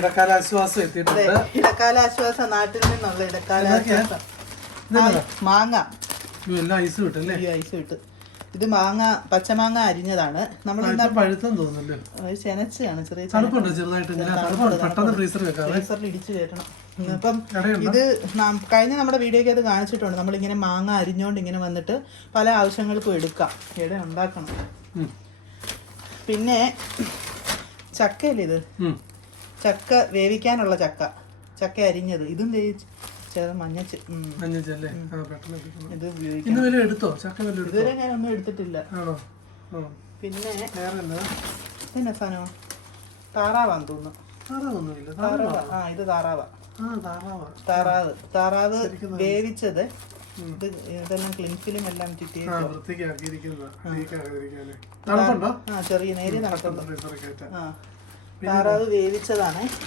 ഇടക്കാല ആശ്വാസം എത്തിയിട്ടുണ്ട്. ഇടക്കാല ആശ്വാസം, നാട്ടിൽ നിന്നുള്ള ഇടക്കാല ആശ്വാസം. മാങ്ങ എല്ലാം ഐസ് കിട്ടല്ലേ? ഐസ് കിട്ടും. ഇത് മാങ്ങ, പച്ചമാങ്ങ അരിഞ്ഞതാണ്. നമ്മൾ പഴുത്തെന്ന് തോന്നുന്നല്ലോ. ചെനച്ചാണ്, ചെറിയ തണുപ്പുണ്ടോ? ചെറുതായിട്ട് പെട്ടെന്ന് ഫ്രീസറിൽ ഇടിച്ചു കയറ്റണം. അപ്പം ഇത് കഴിഞ്ഞ നമ്മുടെ വീഡിയോയ്ക്ക് അത് കാണിച്ചിട്ടുണ്ട്. നമ്മളിങ്ങനെ മാങ്ങ അരിഞ്ഞോണ്ട് ഇങ്ങനെ വന്നിട്ട് പല ആവശ്യങ്ങൾക്കും എടുക്കാം, ഇട ഉണ്ടാക്കണം. പിന്നെ ചക്കയല്ലേ ഇത്, ചക്ക വേവിക്കാനുള്ള ചക്ക അരിഞ്ഞത്. ഇതും മഞ്ഞച്ചല്ലേ? ഇത് എടുത്തോ? ചക്ക ഇതുവരെ ഞാൻ ഒന്നും എടുത്തിട്ടില്ല. പിന്നെ പിന്നെ സാധനം താറാവാന്ന് തോന്നുന്നു. ഇത് താറാവ് വേവിച്ചത്. ഇതെല്ലാം ക്ലിൻ ഫിലിം എല്ലാം ചുറ്റി ചെറിയ നേരിയ തണുപ്പുണ്ട്. താറാവ് വേവിച്ചതാണ്.